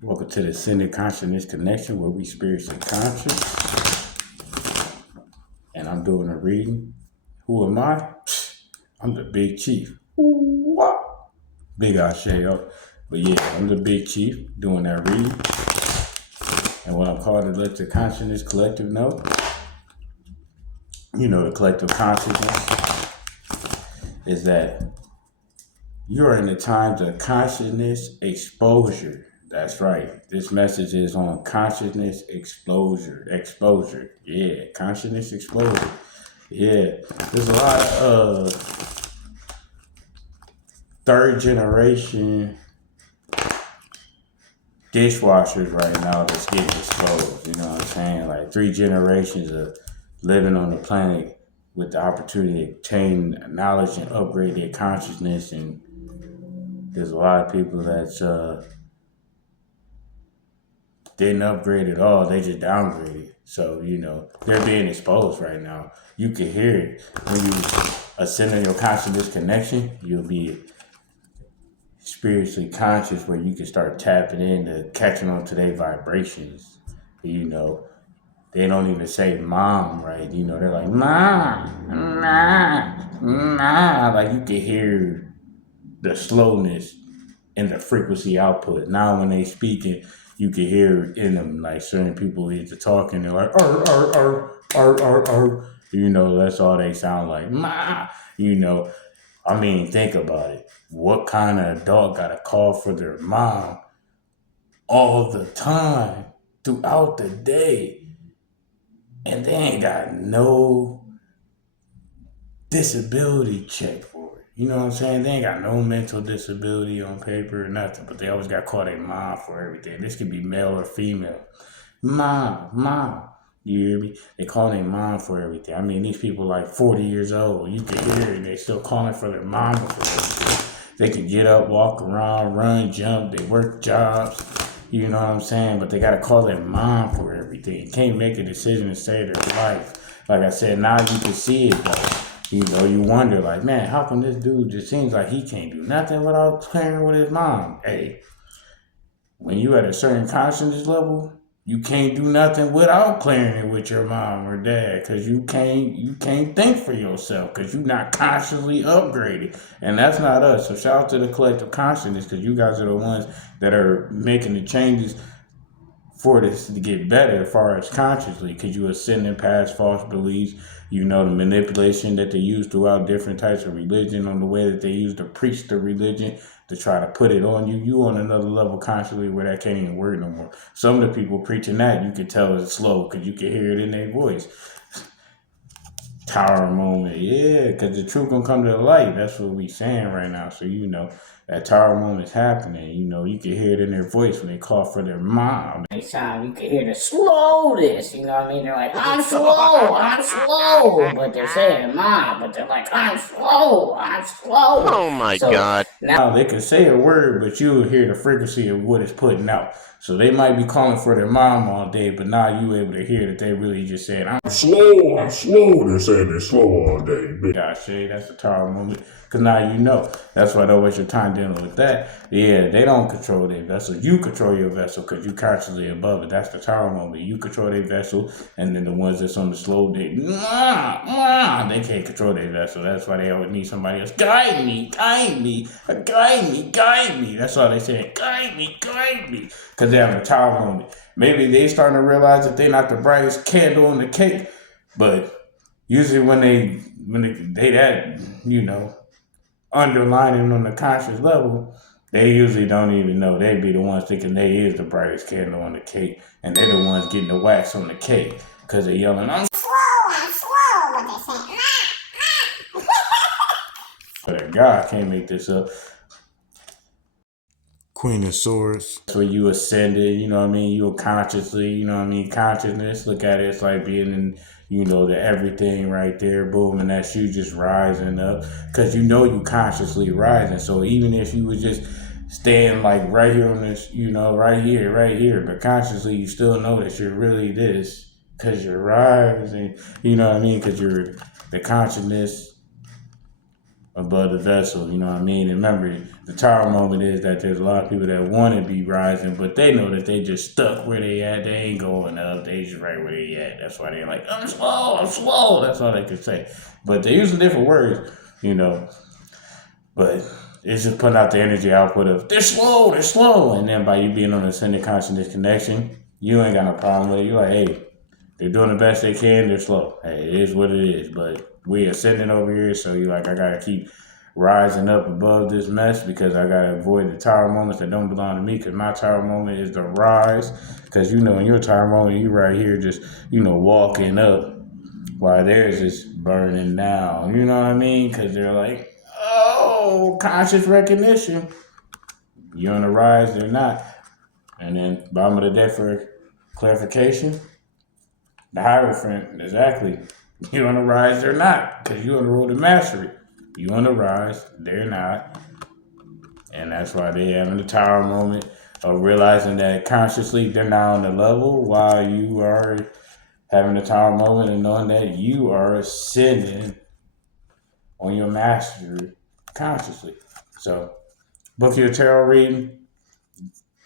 Welcome to the Ascended Consciousness Connection, where we spiritually conscious. And I'm doing a reading. Who am I? I'm the Big Chief. What? Big Asheo. But yeah, I'm the Big Chief doing that reading. And what I'm called to let the consciousness collective know. The collective consciousness is that you are in the times of consciousness exposure. That's right. This message is on consciousness exposure. Yeah, consciousness exposure. Yeah, there's a lot of third generation dishwashers right now that's getting exposed. You know what I'm saying? Like 3 generations of living on the planet with the opportunity to obtain knowledge and upgrade their consciousness. And there's a lot of people that's didn't upgrade at all. They just downgraded. So, they're being exposed right now. You can hear it. When you ascend in your consciousness connection, you'll be spiritually conscious where you can start tapping into catching on to their vibrations. They don't even say mom, right? They're like, mom, nah. Like you can hear the slowness and the frequency output. Now when they speaking, you can hear in them, like certain people either talking, they're like, ar. That's all they sound like. Ma. Think about it. What kind of adult got a call for their mom all the time throughout the day? And they ain't got no disability check for it. You know what I'm saying? They ain't got no mental disability on paper or nothing, but they always got called their mom for everything. This could be male or female. Mom. You hear me? They call their mom for everything. These people like 40 years old. You can hear it. They still calling for their mama for everything. They can get up, walk around, run, jump. They work jobs. You know what I'm saying? But they got to call their mom for everything. Can't make a decision to save their life. Like I said, now you can see it though. You wonder, like, man, how come this dude just seems like he can't do nothing without playing with his mom? Hey, when you at a certain consciousness level, you can't do nothing without clearing it with your mom or dad, because you can't think for yourself, because you're not consciously upgraded. And that's not us. So shout out to the collective consciousness, because you guys are the ones that are making the changes for this to get better as far as consciously, because you ascending past false beliefs. The manipulation that they use throughout different types of religion, on the way that they use to preach the religion to try to put it on you. You on another level consciously where that can't even work no more. Some of the people preaching that, you can tell it's slow because you can hear it in their voice. Tower moment, yeah, because the truth gonna come to the light. That's what we saying right now. So that tower moment's happening. You can hear it in their voice when they call for their mom. They sound, you can hear the slowness. You know what I mean? They're like, I'm slow, but they're saying mom, but they're like, I'm slow. Oh my God! Now they can say a word, but you'll hear the frequency of what it's putting out. So they might be calling for their mom all day, but now you able to hear that they really just saying, I'm slow. They're saying they're slow all day. Gosh, that's the tower moment. Because now you know. That's why don't waste your time dealing with that. Yeah, they don't control their vessel. You control your vessel because you consciously above it. That's the tower moment. You control their vessel, and then the ones that's on the slow day, they can't control their vessel. That's why they always need somebody else. Guide me. That's why they say, guide me. Because they have a tower moment. Maybe they starting to realize that they're not the brightest candle on the cake, but usually when they that, underlining on the conscious level, they usually don't even know. They be the ones thinking they is the brightest candle on the cake, and they're the ones getting the wax on the cake because they're yelling, I'm slow, but they say, But God can't make this up. Queen of Swords. That's where you ascended, you consciously, consciousness. Look at it, it's like being in, the everything right there, boom, and that's you just rising up. Because you consciously rising. So even if you was just staying like right here on this, right here, but consciously you still know that you're really this. Because you're rising, because you're the consciousness above the vessel, you know what I mean? And remember, the tower moment is that there's a lot of people that want to be rising, but they know that they just stuck where they at. They ain't going up. They just right where they at. That's why they're like, I'm slow, I'm slow. That's all they can say. But they're using different words, you know. But it's just putting out the energy output of they're slow, they're slow. And then by you being on the ascended consciousness connection, you ain't got no problem with it. You're like, hey, they're doing the best they can, they're slow. Hey, it is what it is. But we ascending over here, so you're like, I gotta keep rising up above this mess because I gotta avoid the tower moments that don't belong to me. Because my tower moment is the rise. Because you know, in your tower moment, you right here just walking up, while theirs is burning down. You know what I mean? Because they're like, oh, conscious recognition. You're on the rise, they're not. And then bottom of the deck for clarification. The Hierophant, exactly. You on the rise, they're not, because you on the road to mastery. You on the rise, they're not. And that's why they having the tower moment of realizing that consciously they're not on the level while you are having the tower moment and knowing that you are ascending on your mastery consciously. So book your tarot reading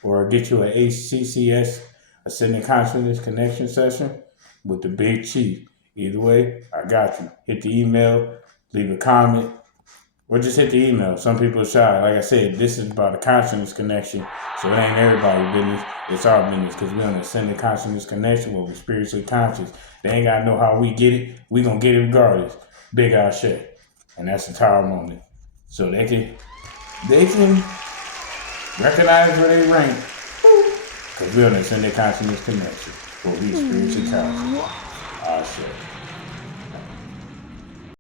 or get you an ACCS Ascending Consciousness Connection session with the Big Chief. Either way, I got you. Hit the email, leave a comment, or just hit the email. Some people are shy. Like I said, this is about a consciousness connection, so it ain't everybody's business. It's our business because we're on the Ascending Consciousness Connection where we're spiritually conscious. They ain't got to know how we get it. We going to get it regardless. Big Ashe. And that's the tower moment. So they can recognize where they rank because we're on the Ascending Consciousness Connection where we spiritually conscious. Ashe.